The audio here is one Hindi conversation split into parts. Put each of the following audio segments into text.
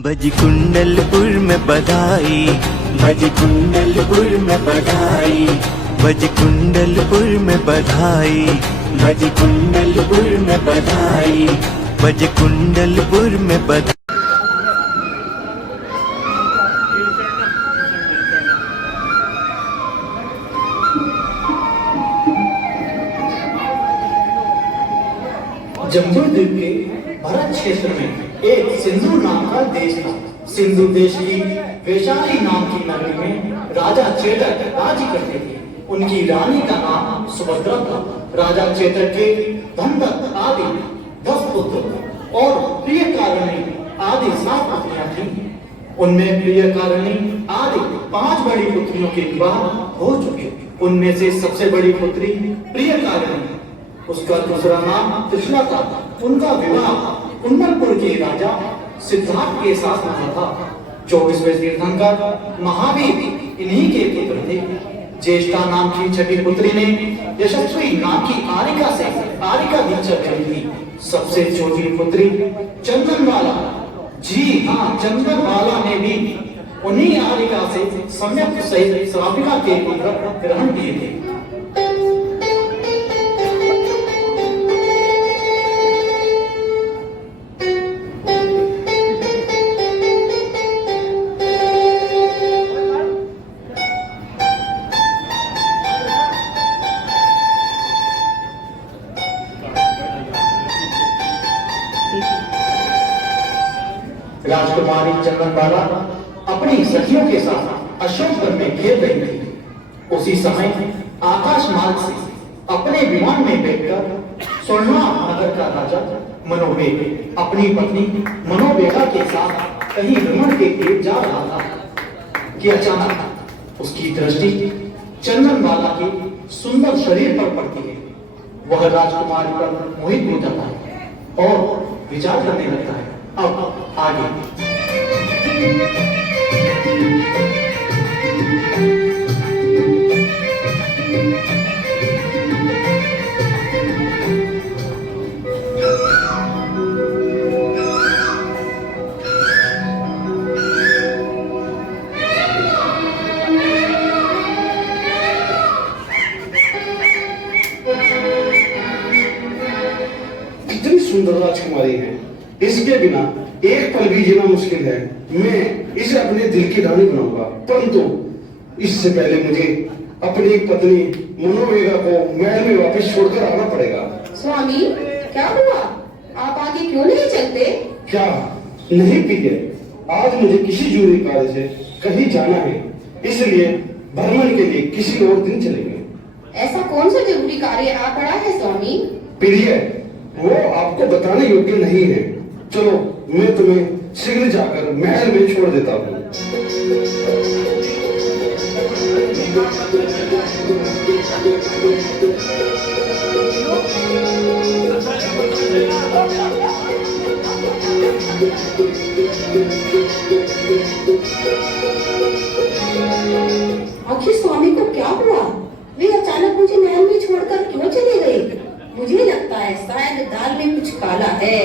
बजी कुंडलपुर में बधाई, बजी कुंडलपुर में बधाई, बजी कुंडलपुर में बधाई, बजी कुंडलपुर में बधाई, बजी कुंडलपुर में बधाई। जम्बू द्वीप के भरत क्षेत्र में एक सिंधु नाम का देश था। सिंधु देश की वैशाली नाम की नगरी में राजा चेतक राज्य करते थे। उनकी रानी का नाम सुभद्रा था। राजा चेतक के धनदत्त आदि 10 पुत्र और प्रियकारिणी आदि 7 पुत्रियां थीं। उनमें प्रियकारिणी आदि 5 बड़ी पुत्रियों के विवाह हो चुके। उनमें से सबसे बड़ी पुत्री प्रियकारिणी, उसका दूसरा नाम कृष्णा था। उनका विवाह कुंडलपुर के राजा सिद्धार्थ के साथ हुआ था। 24वें तीर्थंकर महावीर इन्हीं के पुत्र थे। ज्येष्ठा नाम की छठी पुत्री ने यशस्वी नाम की आरिका से आरिका दीक्षा करी थी। सबसे छोटी पुत्री चंदनबाला, जी हाँ, चंदनबाला ने भी उन्हीं आरिका से सम्यक सहित श्राविका के पुत्र ग्रहण किए थे। राजकुमारी चंदनबाला अपनी सखियों के साथ अशोकवन में खेल रही थी। उसी समय आकाश मार्ग से अपने विमान में बैठकर स्वर्णा नगर का राजा मनोवेग अपनी पत्नी मनोवेगा के साथ कहीं भ्रमण के लिए जा रहा था कि अचानक उसकी दृष्टि चंदनबाला के सुंदर शरीर पर पड़ती है। वह राजकुमारी पर मोहित हो जाता है और विचार करने लगता है। अब आगे कितनी सुंदर राजकुमारी है। इसके बिना एक पल भी जीना मुश्किल है। मैं इसे अपने दिल की रानी बनाऊंगा, परंतु इससे पहले मुझे अपनी पत्नी मनोवेगा को महल में वापस छोड़कर आना पड़ेगा। स्वामी, क्या हुआ? आप आगे क्यों नहीं चलते? क्या नहीं प्रिय, आज मुझे किसी जरूरी कार्य से कहीं जाना है, इसलिए भ्रमण के लिए किसी और दिन चलेंगे। ऐसा कौन सा जरूरी कार्य आ पड़ा है स्वामी? प्रिय, वो आपको बताने योग्य नहीं है। चलो, मैं तुम्हें शीघ्र जाकर महल में छोड़ देता हूँ। आखिर स्वामी को क्या हुआ? वे अचानक मुझे महल में छोड़कर क्यों चले गए? मुझे लगता है शायद दाल में कुछ काला है।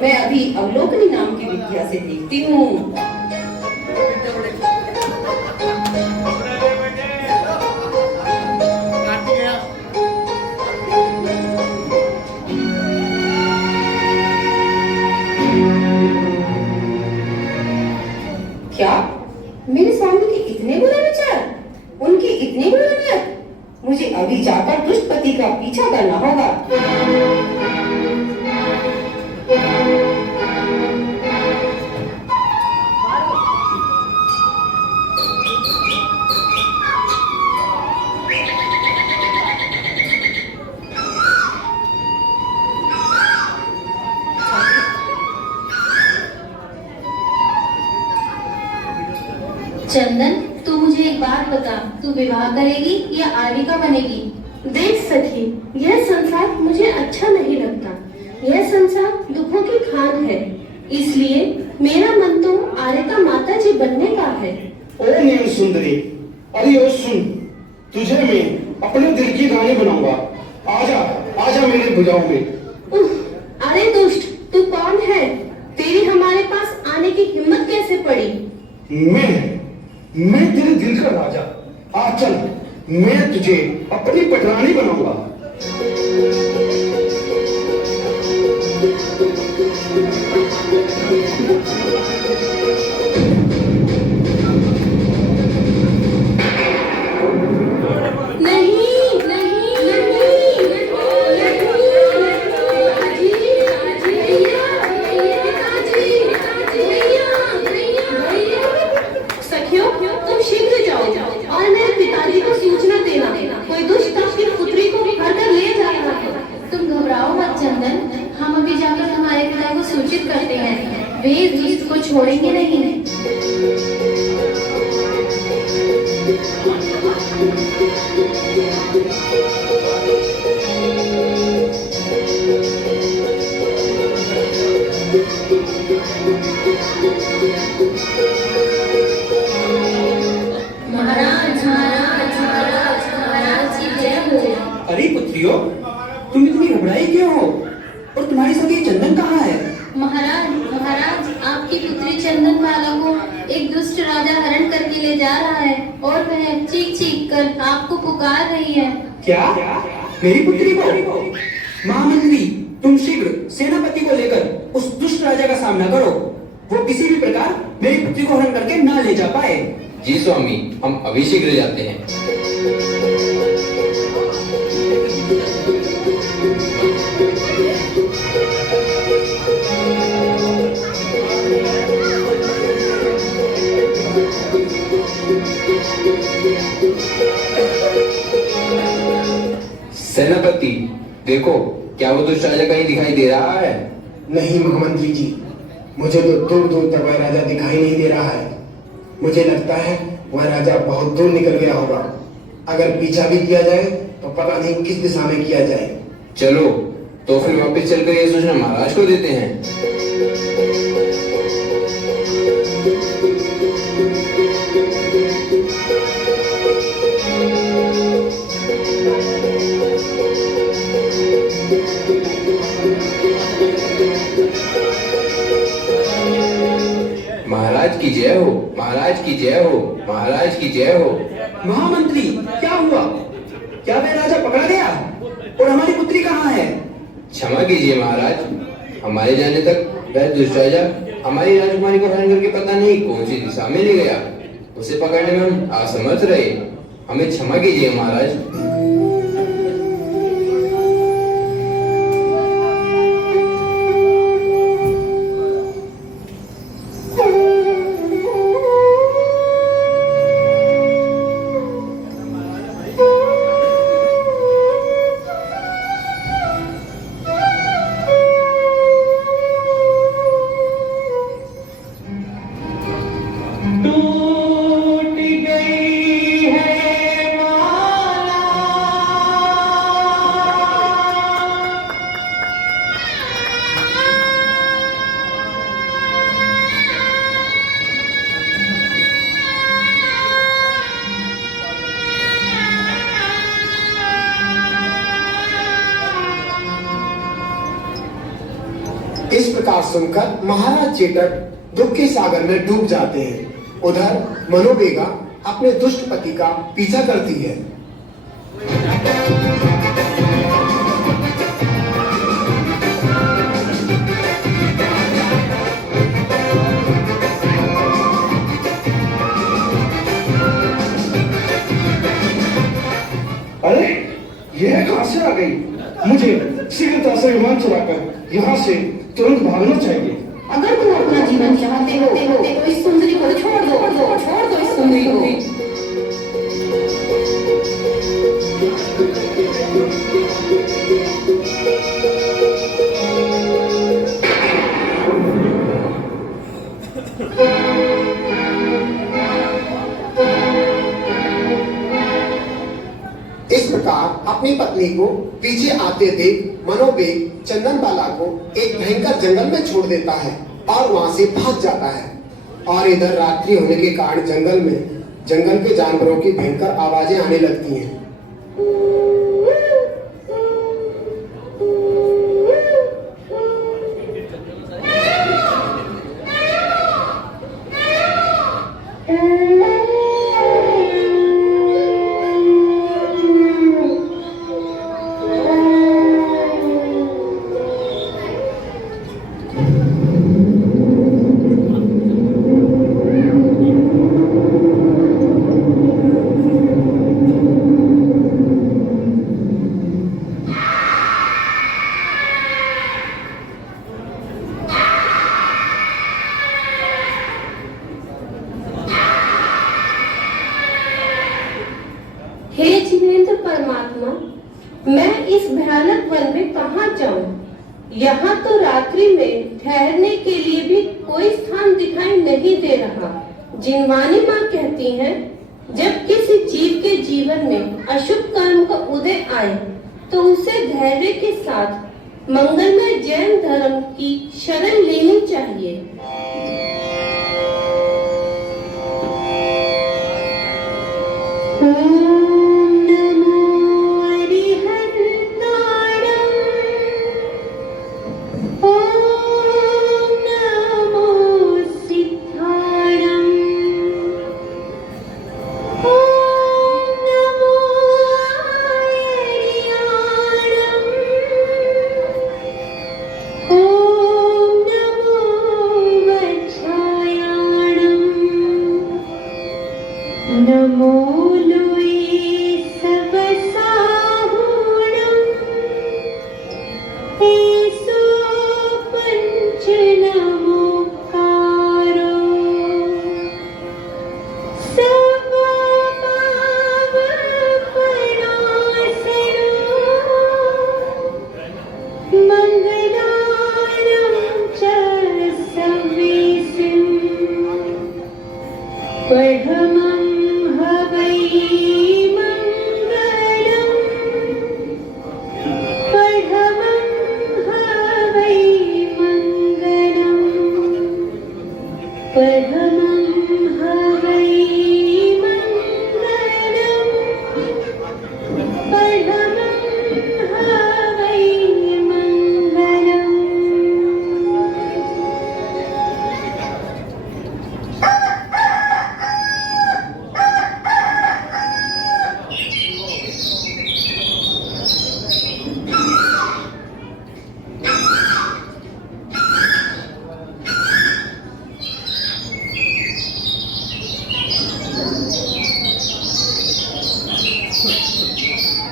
मैं अभी अवलोकनी नाम की विद्या से देखती हूँ। क्या मेरे स्वामी के इतने बुरे विचार, उनकी इतनी बुरी नीयत? मुझे अभी जाकर दुष्ट पति का पीछा करना होगा। चंदन, तू मुझे एक बात बता, तू विवाह करेगी या आरिका बनेगी? देख सखी, यह संसार मुझे अच्छा नहीं लगता। यह संसार दुखों की खान है, इसलिए मेरा मन तो आरिका माता जी बनने का है। ओ नील सुंदरी, अरे ओ सुन, तुझे मैं अपने दिल की रानी बनाऊंगा। आजा, आजा मेरे भुजाओं में। अरे दुष्ट, तू कौन है? तेरी हमारे पास आने की हिम्मत पड़ी। मैं तेरे दिल का राजा। आ चल, मैं तुझे अपनी पटरानी बनाऊंगा। सखियों, तुम शीघ्र जाओ और मेरे पिताजी को सूचना देना, कोई दुष्ट आपकी पुत्री को घर कर ले जा रहा है। तुम घबराओ मत चंदन, हम अभी जाकर हमारे पिता को सूचित करते हैं, वे इस दुष्ट को छोड़ेंगे नहीं। महाराज महाराज महाराज महाराज जी जय हो। अरे पुत्रियों, तुम इतनी घबराई क्यों हो? और तुम्हारी सखी चंदन कहाँ है? महाराज महाराज, आपकी पुत्री चंदन बाला को एक दुष्ट राजा हरण करके ले जा रहा है और वह चीख चीख कर आपको पुकार रही है। क्या? मेरी पुत्री को? महामंत्री, तुम शीघ्र सेनापति को लेकर उस दुष्ट राजा का सामना करो। वो किसी भी प्रकार मेरी पुत्री को हरण करके ना ले जा पाए। जी स्वामी, हम अभी शीघ्र जाते हैं। सेनापति, देखो, क्या वो दुष्ट राजा कहीं दिखाई दे रहा है? नहीं महामंत्री जी, मुझे तो दूर दूर तक वह राजा दिखाई नहीं दे रहा है। मुझे लगता है वह राजा बहुत दूर निकल गया होगा। अगर पीछा भी किया जाए तो पता नहीं किस दिशा में किया जाए। चलो, तो फिर वापस चलकर ये सूचना महाराज को देते हैं। महाराज की जय हो, महाराज की जय हो, महाराज की जय हो। महामंत्री, क्या हुआ? क्या वह राजा पकड़ा गया? और हमारी पुत्री कहाँ है? क्षमा कीजिए महाराज, हमारे जाने तक वह दुष्ट राजा हमारी राजकुमारी को हरण करके पता नहीं कौन सी दिशा में ले गया। उसे पकड़ने में हम असमर्थ रहे। हमें क्षमा कीजिए महाराज। इस प्रकार सुनकर महाराज चेतक दुख के सागर में डूब जाते हैं। उधर मनोवेगा अपने दुष्ट पति का पीछा करती है। अरे, यह कहां से आ गई? मुझे शीघ्रता से विमान चुराकर यहाँ से तुरंत भागना चाहिए। अगर तुम अपना जीवन चाहते हो तो इस सुंदरी को छोड़ दो इस सुंदरी को। इस प्रकार अपनी पत्नी को पीछे आते देख मनोवेग चंदनबाला को एक भयंकर जंगल में छोड़ देता है और वहां से भाग जाता है। और इधर रात्रि होने के कारण जंगल के जानवरों की भयंकर आवाजें आने लगती हैं। यहाँ तो रात्रि में ठहरने के लिए भी कोई स्थान दिखाई नहीं दे रहा। जिनवानी माँ कहती हैं, जब किसी जीव के जीवन में अशुभ कर्म का उदय आए तो उसे धैर्य के साथ मंगलमय जैन धर्म की शरण लेनी चाहिए।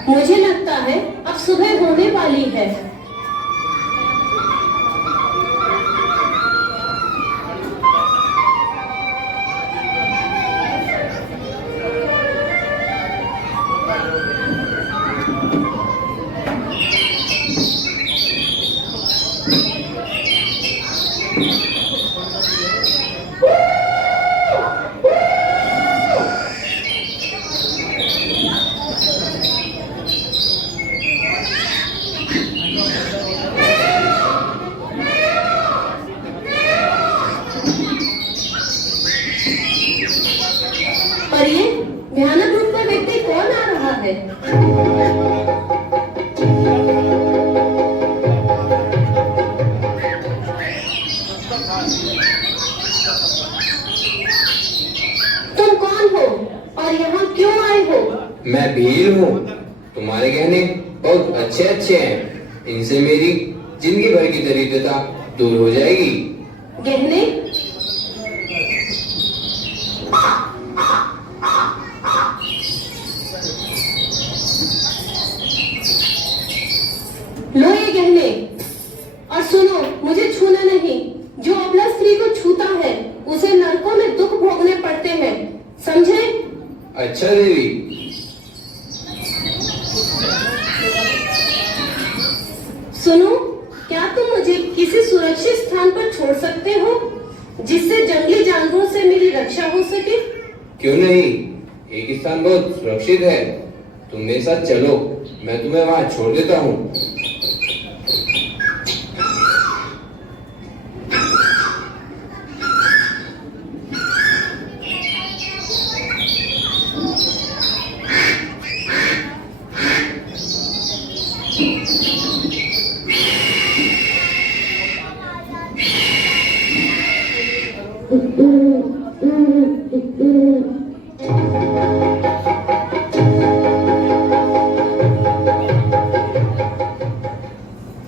मुझे लगता है अब सुबह होने वाली है। पर ये भयानक रूप में व्यक्ति कौन आ रहा है? तुम कौन हो और यहाँ क्यों आए हो? मैं भील हूँ। तुम्हारे गहने बहुत अच्छे अच्छे हैं। इनसे मेरी जिंदगी भर की दरिद्रता दूर हो जाएगी। गहने? लो ये गहने, और सुनो, मुझे छूना नहीं। जो अबला स्त्री को छूता है उसे नरकों में दुख भोगने पड़ते हैं, समझे? अच्छा देवी। सुनो, क्या तुम मुझे किसी सुरक्षित स्थान पर छोड़ सकते हो जिससे जंगली जानवरों से मेरी रक्षा हो सके? क्यों नहीं, एक स्थान बहुत सुरक्षित है। तुम मेरे साथ चलो, मैं तुम्हें वहाँ छोड़ देता हूँ।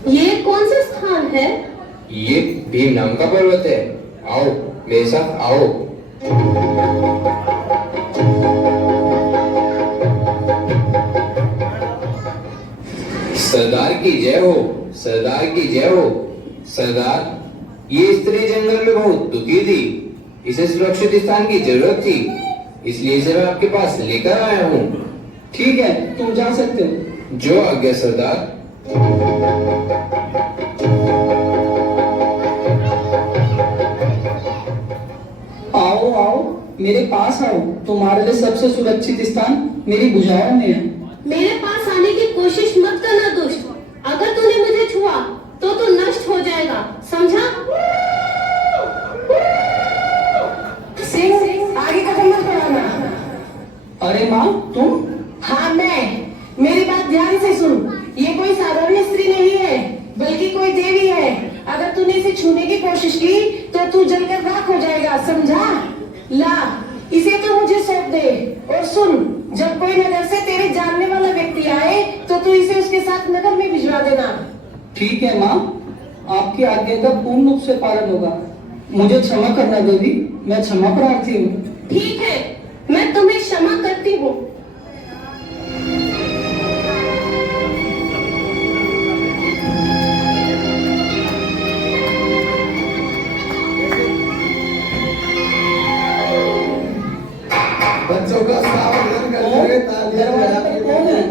ये कौन सा स्थान है? ये भीम नाम का पर्वत है। आओ मेरे साथ आओ। सरदार की जय हो, सरदार की जय हो। सरदार, ये स्त्री जंगल में बहुत दुखी थी। इसे सुरक्षित स्थान की जरूरत थी, इसलिए इसे मैं आपके पास लेकर आया हूँ। ठीक है, तुम जा सकते हो। जो आज्ञा सरदार। मेरे पास आओ, तुम्हारे लिए सबसे सुरक्षित स्थान मेरी भुजाओं में है। मेरे पास आने की कोशिश मत करना दुष्ट। अगर तूने मुझे छुआ तो तू नष्ट हो जाएगा, समझा? सिंह, आगे का मत बढ़ाना। अरे माँ, तुम? हाँ मैं। मेरी बात ध्यान से सुन। ये कोई साधारण स्त्री नहीं है, बल्कि कोई देवी है। अगर तूने इसे छूने की कोशिश की तो तू जलकर राख हो जाएगा, समझा? ला, इसे तो मुझे सौंप दे। और सुन, जब कोई नगर से तेरे जानने वाला व्यक्ति आए तो तू इसे उसके साथ नगर में भिजवा देना। ठीक है माँ, आपकी आज्ञा का पूर्ण रूप से पालन होगा। मुझे क्षमा करना देवी, मैं क्षमा प्रार्थी हूँ। ठीक है, मैं तुम्हें क्षमा करती हूँ। बच्चों का स्वागत करते हुए तालियां बजाते कौन है?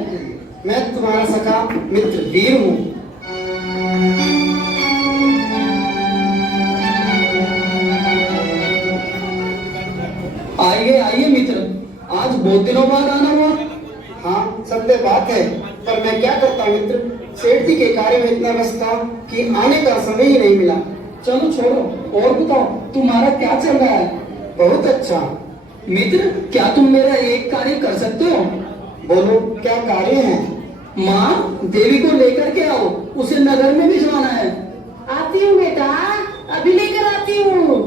मैं तुम्हारा सखा मित्र वीर हूँ। आइए आइए मित्र, आज बहुत दिनों बाद आना हुआ। हाँ, सत्य बात है, पर मैं क्या करता मित्र, सेठ जी के कार्य में इतना व्यस्त था कि आने का समय ही नहीं मिला। चलो छोड़ो, और बताओ तुम्हारा क्या चल रहा है? बहुत अच्छा। मित्र, क्या तुम मेरा एक कार्य कर सकते हो? बोलो, क्या कार्य है? माँ, देवी को लेकर के आओ, उसे नगर में भिजवाना है। आती हूँ बेटा, अभी लेकर आती हूँ।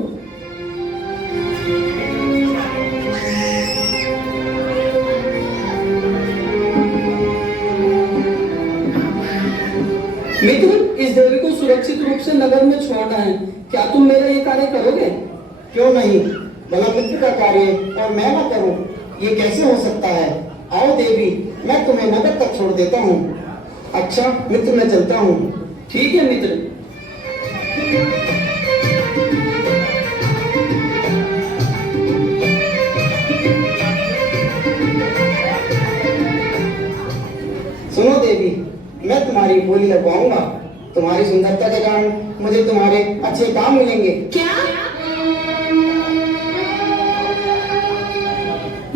मित्र, इस देवी को सुरक्षित रूप से नगर में छोड़ना है। क्या तुम मेरा ये कार्य करोगे? क्यों नहीं, भला मित्र का कार्य और मैं ना करूं, ये कैसे हो सकता है? आओ देवी, मैं तुम्हें नगर तक छोड़ देता हूँ। अच्छा मित्र, मैं चलता हूँ। ठीक है मित्र। सुनो देवी, मैं तुम्हारी बोली लगवाऊंगा। तुम्हारी सुंदरता के कारण मुझे तुम्हारे अच्छे काम मिलेंगे। क्या?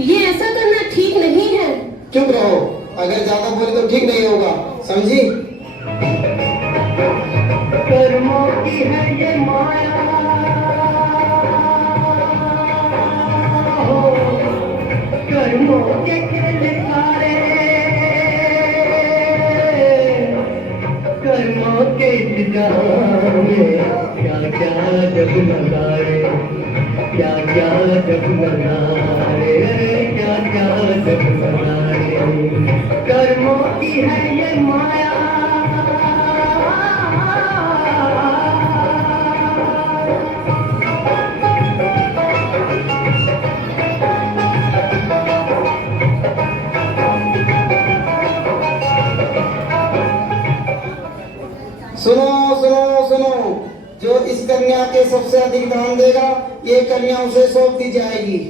ये ऐसा करना ठीक नहीं है। चुप रहो, अगर ज्यादा बोले तो ठीक नहीं होगा, समझी? कर्मों की है ये माया, कर्मों के खेल सारे, कर्मों के इंतजार में क्या क्या जगमगाए, क्या क्या जगमगाए, क्या क्या जगमगाए। कर्मों की है ये माया, सुनो सुनो सुनो, जो इस कन्या के सबसे अधिक दान देगा, ये कन्या उसे सौंप दी जाएगी।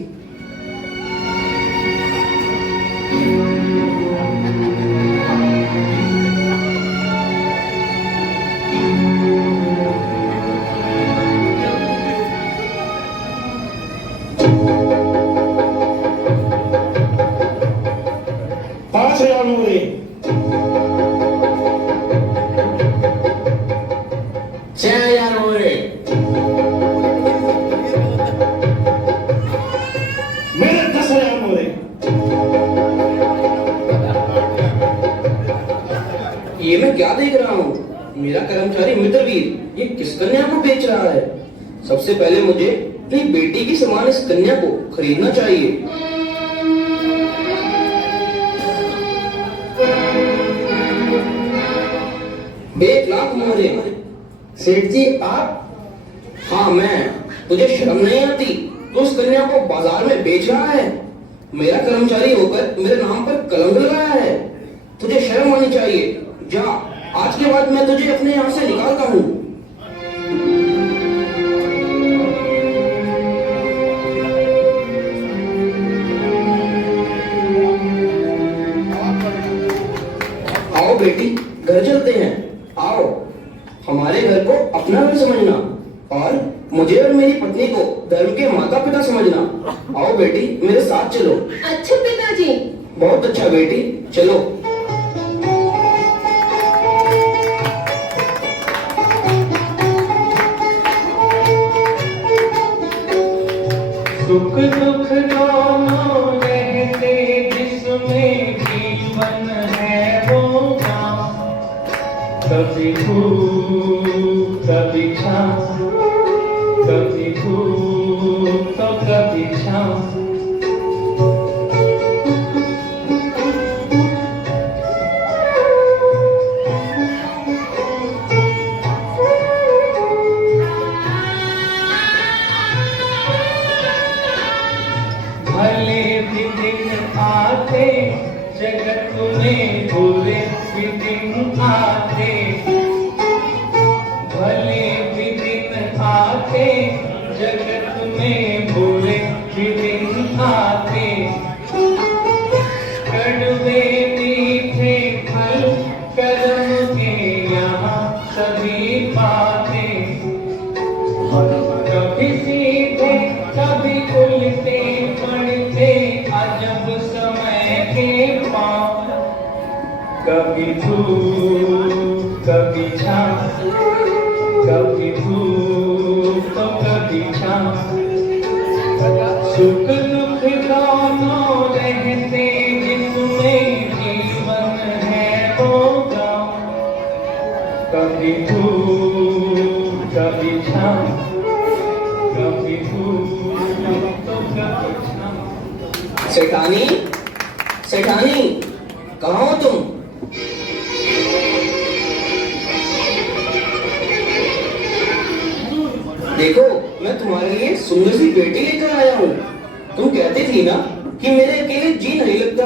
ये मैं क्या देख रहा हूँ? मेरा कर्मचारी मित्रवीर ये किस कन्या को बेच रहा है? सबसे पहले मुझे अपनी बेटी की समान इस कन्या को खरीदना चाहिए। 1 लाख मोहरे। सेठ जी आप? हाँ मैं। तुझे शर्म नहीं आती? तू उस कन्या को बाजार में बेच रहा है। मेरा कर्मचारी होकर मेरे नाम पर कलंक लगाया है। तुझे शर्म आनी चाहिए। जा, आज के बाद मैं तुझे अपने यहाँ से निकालता हूँ। आओ बेटी, घर चलते हैं। आओ, हमारे घर को अपना घर समझना और मुझे और मेरी पत्नी पत्नी को धर्म के माता पिता समझना। आओ बेटी मेरे साथ चलो। अच्छा पिताजी। बहुत अच्छा बेटी, चलो। सुख दुख दोनों रहते जिसमें जीवन है वो गाँव। कभी धूप कभी छाँव, कभी धूप तो कभी छाँव। भले भी दिन आते जगत में, बुरे भी दिन आते। भले भी दिन आते जगत में, बुरे भी दिन आते। कड़वे मीठे फल कर्म के यहाँ सभी पाते। कभी सीधे कभी उल्टे पड़ते अजब समय के पाँव। कभी धूप कभी छाँव, कभी धूप तो कभी छाँव। सुख दुख दोनों रहते जिसमें जीवन है वो गाँव। कभी धूप कभी छाँव, कभी धूप तो कभी छाँव। सेठानी, सेठानी, कहाँ हो तुम? देखो मैं तुम्हारे लिए सुंदर सी बेटी लेकर आया हूँ। तुम कहती थी ना कि मेरे अकेले जी नहीं लगता।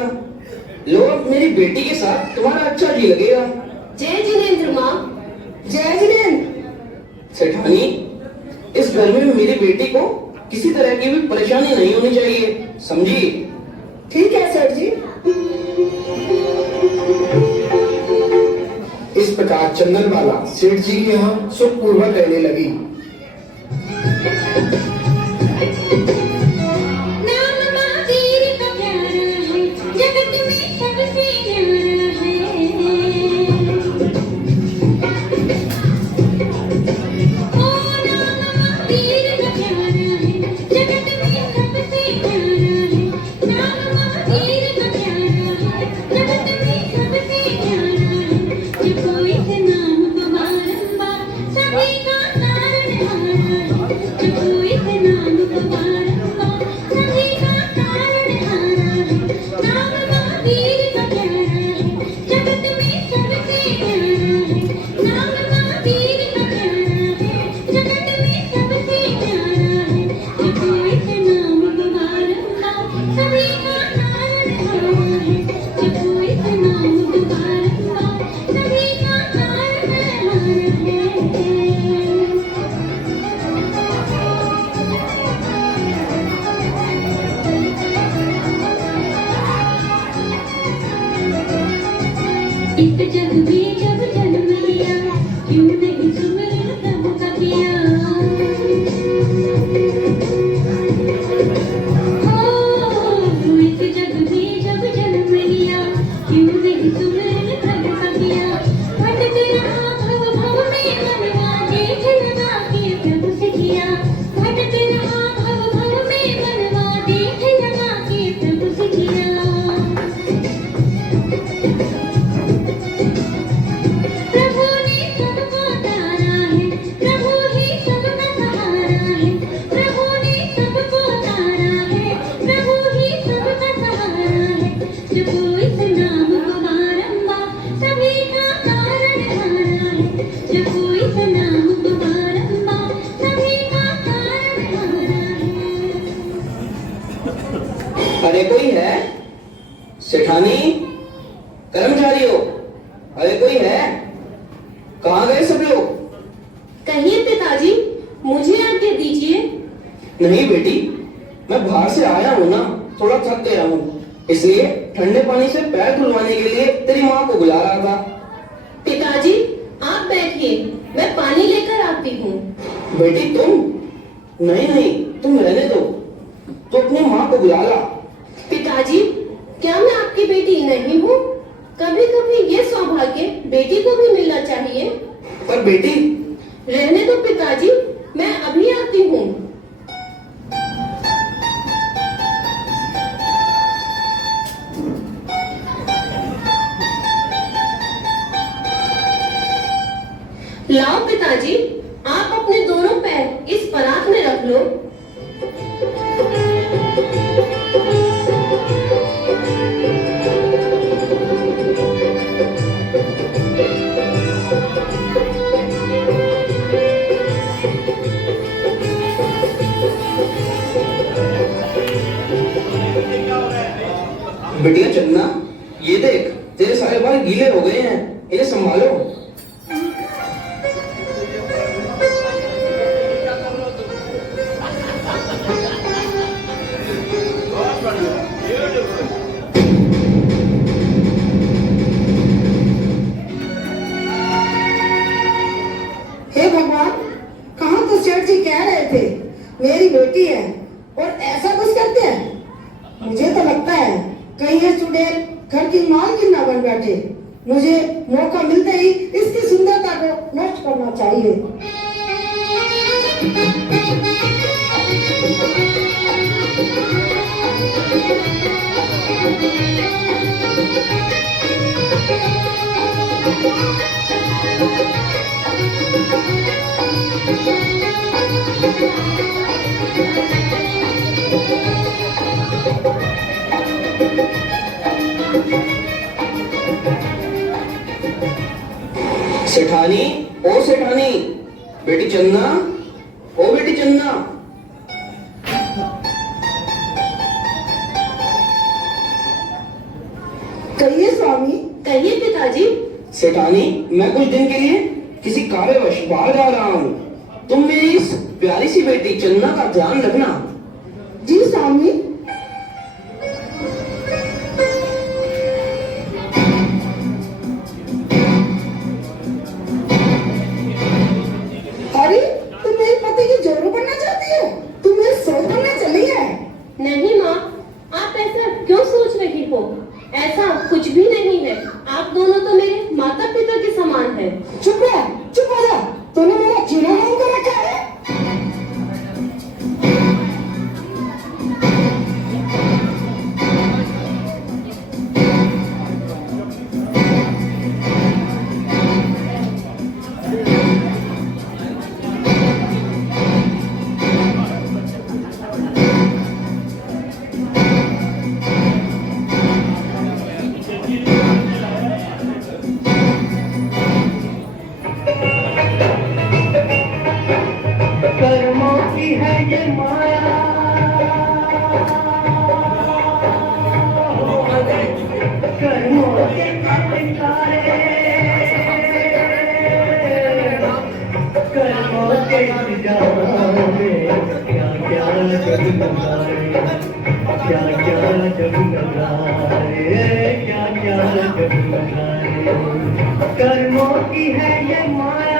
लो अब मेरी बेटी के साथ तुम्हारा अच्छा जी लगेगा। जय जिनेंद्र माँ। जय जिनेंद्र। सेठानी, इस घर में मेरी बेटी को किसी तरह की भी परेशानी नहीं होनी चाहिए, समझी? ठीक है सर जी। इस प्रकार चंदनबाला सेठ जी के यहाँ सुखपूर्वक रहने लगी। नाम महावीर का प्यारा है, जगत में सबसे न्यारा है। ओ नाम महावीर का प्यारा है, जगत में सबसे न्यारा है। नाम महावीर का प्यारा है, जगत में सबसे न्यारा है। जपो इस नाम को बारंबार, सभी का तारनहारा है। जपो इस नाम को बारंबार, सभी का तारनहारा है। नाम महावीर का प्यारा है, जगत में सबसे न्यारा है। नाम महावीर का प्यारा है, जगत में सबसे न्यारा है। जपो इस नाम को बारंबार, सभी का तारनहारा है। जपो इस नाम को बारंबार, सभी का तारनहारा है। इस जग में जब जन्म लिया, क्यों नहीं सुमिरन प्रभु का किया। हो इस जग में जब जन्म लिया, क्यों नहीं सुमिरन प्रभु का किया। भटक रहा भव भव में मनवा, देख लगा के प्रभु से किया। भटक रहा भव भव में मनवा, देख लगा के प्रभु से किया। प्रभु ने सबको तारा है, प्रभु ही सबका सहारा है। प्रभु ने सबको तारा है, प्रभु ही सबका सहारा है। जपो इस नाम को बारंबार, सभी का तारनहारा है। जपो इस नाम को बारंबार, सभी का तारनहारा है। अरे कोई है? सेठानी, कर्मचारी हो? अरे कोई है? कहाँ गए सब लोग? कहिए पिताजी, मुझे आज्ञा दीजिए। नहीं बेटी, मैं बाहर से आया हूँ ना, थोड़ा थक गया हूँ, इसलिए ठंडे पानी से पैर धुलवाने के लिए तेरी माँ को बुला रहा था। पिताजी आप बैठिए, मैं पानी लेकर आती हूँ। बेटी तुम? नहीं नहीं, तुम रहने दो, तो अपनी माँ को बुला ला। पिताजी, क्या मैं आपकी बेटी नहीं हूँ? कभी कभी ये सौभाग्य बेटी को भी मिलना चाहिए। पर बेटी, रहने दो पिताजी, मैं अभी आती हूँ। लाओ पिताजी, आप अपने दोनों पैर इस परात में रख लो। बेटिया चन्ना, ये देख, तेरे सारे बाल गीले हो गए हैं, इन्हें संभालो। हे भगवान, कहाँ तो सेठ जी कह रहे थे मेरी बेटी है और ऐसा कुछ करते हैं। मुझे तो लगता है कहीं ये चुड़ैल घर की मालकिन ना बन बैठे। मुझे मौका मिलते ही इसकी सुंदरता को नष्ट करना चाहिए। सेठानी, ओ सेठानी, बेटी चन्ना, ओ बेटी चन्ना। कहिए स्वामी। कहिए पिताजी। सेठानी, मैं कुछ दिन के लिए किसी कार्यवश बाहर जा रहा हूँ। तुम मेरी इस प्यारी सी बेटी चन्ना का ध्यान रखना। जी स्वामी। अरे, तुम मेरे पति की जोरू बनना चाहती है? तुम मेरे सोच बनना चली है? नहीं माँ, आप ऐसा क्यों सोच रही हो? ऐसा कुछ भी नहीं है। आप दोनों तो मेरे माता पिता के समान हैं। चुप रह, चुप हो जा। तूने मेरा जीना हराम कर रखा है। कर्मों की है ये माया, कर्मों के सारे, कर्मों के जाने क्या क्या जग नजारे, क्या क्या जग नजारे, क्या क्या जग नजारे। कर्मों की है ये माया,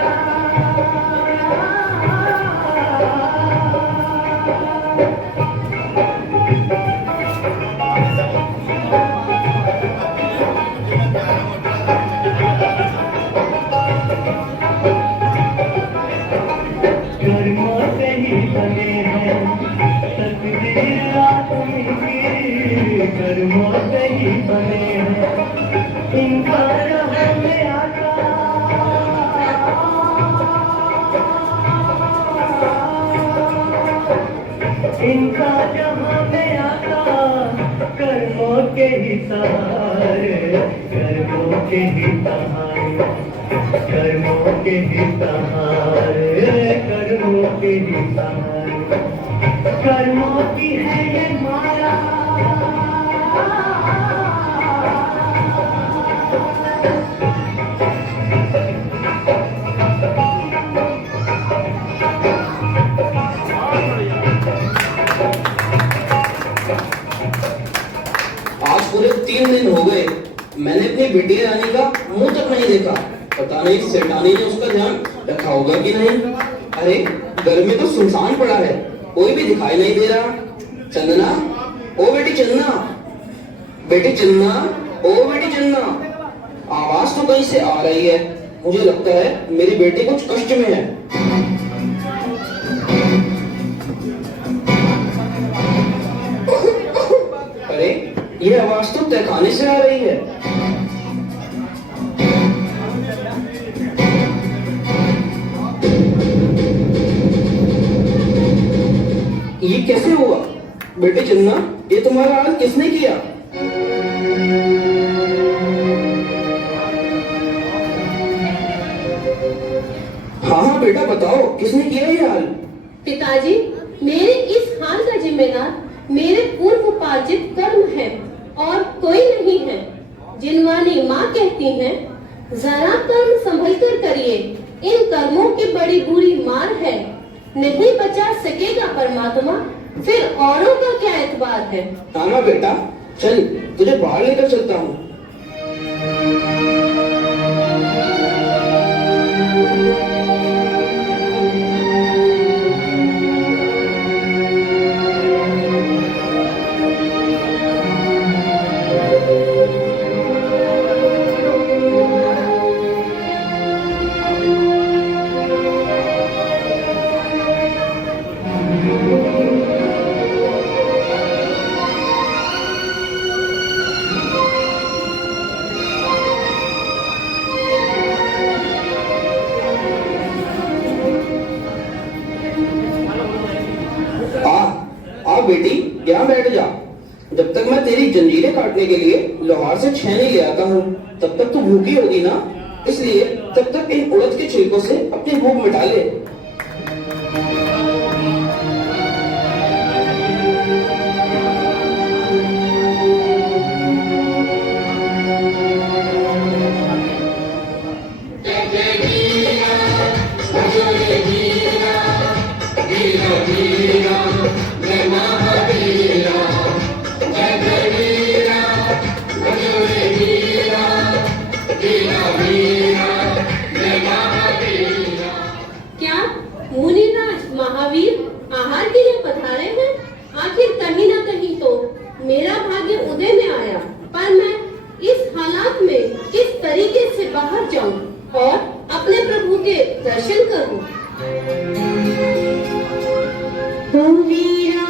कर्मों से ही बने हैं तकदीर आदमी की, कर्मों से ही बने हैं। इनका जहाँ में आता, इनका जहाँ में आता, कर्मों के ही सहारे, कर्मों के ही सहारे, कर्मों के ही सहारे, कर्मों के ही सहारे। कर्मों की है ये माया, आज पूरे 3 दिन हो गए, मैंने अपनी बेटी रानी का मुंह तक नहीं देखा। पता नहीं सेठानी ने उसका ध्यान रखा होगा कि नहीं। अरे घर में तो सुनसान पड़ा है, कोई भी दिखाई नहीं दे रहा। चंदना, ओ बेटी चंदना, बेटी चंदना, ओ बेटी चंदना, आवाज तो कहीं से आ रही है। मुझे लगता है मेरी बेटी कुछ कष्ट में है। अरे ये आवाज तो तहखाने से आ रही है। ये कैसे हुआ? बेटे चन्ना, ये तुम्हारा हाल किसने किया? हाँ हाँ बेटा बताओ, किसने किया ये हाल? पिताजी, मेरे इस हाल का जिम्मेदार मेरे पूर्व उपार्जित कर्म है और कोई नहीं है। जिनवानी माँ कहती हैं, जरा कर्म संभल कर करिए, इन कर्मों की बड़ी बुरी मार है। नहीं बचा सकेगा परमात्मा, फिर औरों का क्या एतबार है। नाना बेटा, चल तुझे बाहर लेकर चलता हूँ। बेटी यहाँ बैठ जा। जब तक मैं तेरी जंजीरें काटने के लिए लोहार से छेनी ले आता हूँ, तब तक तू भूखी होगी ना, इसलिए तब तक इन उड़द के छिलकों से अपनी भूख मिटा ले। क्या मुनिराज महावीर आहार के लिए पधारे हैं? आखिर कहीं ना कहीं तो मेरा भाग्य उदय में आया, पर मैं इस हालात में किस तरीके से बाहर जाऊं और अपने प्रभु के दर्शन करूं? वीरा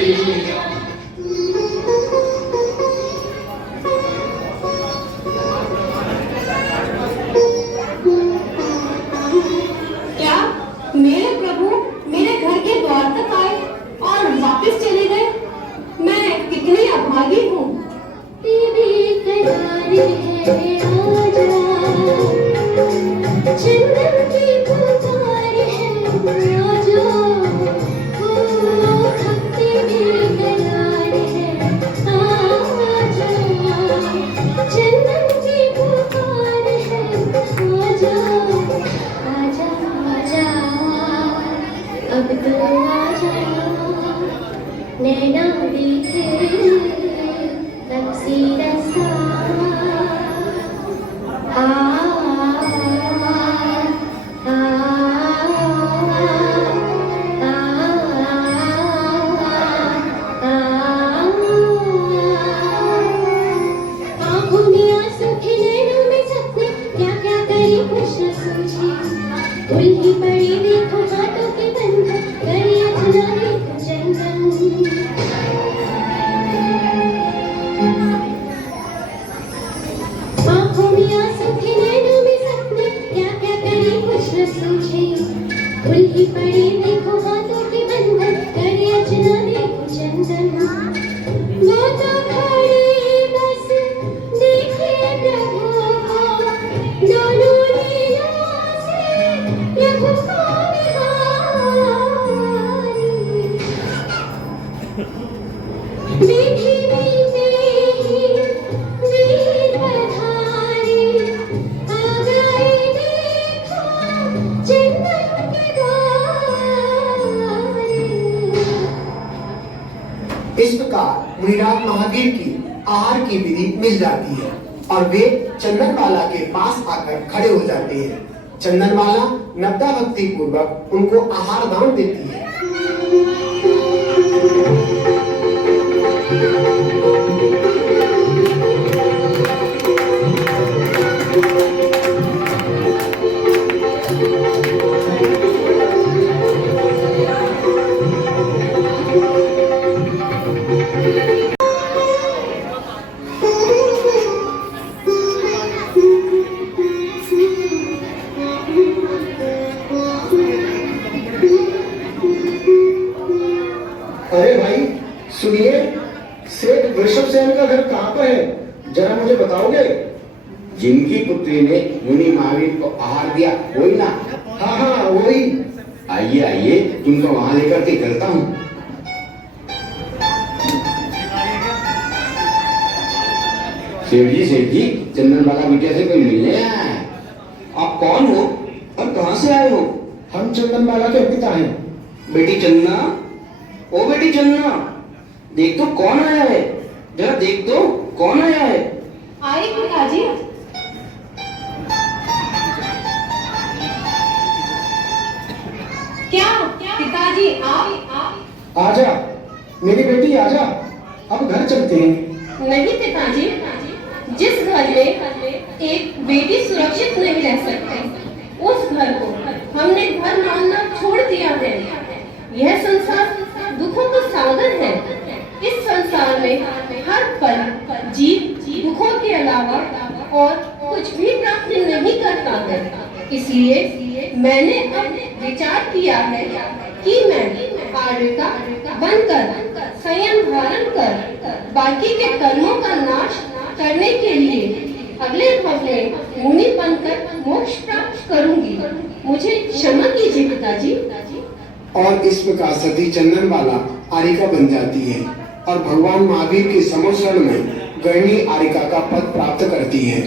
क्या मेरे प्रभु मेरे घर के द्वार तक आए और वापस चले गए? मैं कितनी अभागी हूँ। तेरे करार है आजा, चंदन की पुकार है आजा, ओ तेरे करार है आजा, चंदन की पुकार है आजा, आजा आजा, अब तो आजा, नैना देखे रक्सी रसा, आ आ आँखों में आंसू थे, नैनों में सपने, क्या क्या करे कुछ न सूझे, उल्ही पड़ी देखो हाथों के बंधन, करे अपना देखो चंदन। आँखों में आंसू थे, नैनों में सपने, क्या क्या करे कुछ न सूझे, उल्ही पड़े देखो हाथों के बंधन, करे अपना देखो चंदन। वो तो खड़े बस देखे प्रभु को, दोनों लीलों से प्रभु को निहारी, मीठी मीठी वीर पधारे, आ गए देखो चंदन के द्वारे। इस प्रकार मुनिराज महावीर की आहार की विधि मिल जाती है और वे चंदनबाला के पास आकर खड़े हो जाते हैं। चंदनबाला नब्दा भक्ति पूर्वक उनको आहार दान देती है। अरे भाई सुनिए, सेठ वृषभसेन का घर कहाँ पर है, जरा मुझे बताओगे? जिनकी पुत्री ने मुनि महावीर को आहार दिया वही ना? हाँ हाँ वही। आइए आइए, तुमको वहां लेकर के चलता हूँ। सेठ जी, चंदनबाला बिटिया से कोई मिलने आया है। आप कौन हो और कहां से आए हो? हम चंदनबाला के पिता हैं। बेटी चंदना, ओ बेटी चंदना, देख तो कौन आया है, जरा देख तो कौन आया है। आए पिताजी। क्या पिताजी आप? आजा मेरी बेटी आजा, अब घर चलते हैं। नहीं पिताजी, जिस घर में एक बेटी सुरक्षित नहीं रह सकती, उस घर को हमने घर मानना छोड़ दिया है। यह संसार दुखों का सागर है। इस संसार में हर पल जीव दुखों के अलावा और कुछ भी प्राप्त नहीं करता है। इसलिए मैंने अब विचार किया है कि मैं आर्यका बनकर संयम धारण कर बाकी के कर्मों का नाश करने के लिए अगले भव में मुनि बनकर मोक्ष प्राप्त करूंगी। मुझे क्षमा कीजिए पिताजी। और इस प्रकार सती चंदनबाला आरिका बन जाती है और भगवान महावीर के समोशरण में गृहिणी आरिका का पद प्राप्त करती है।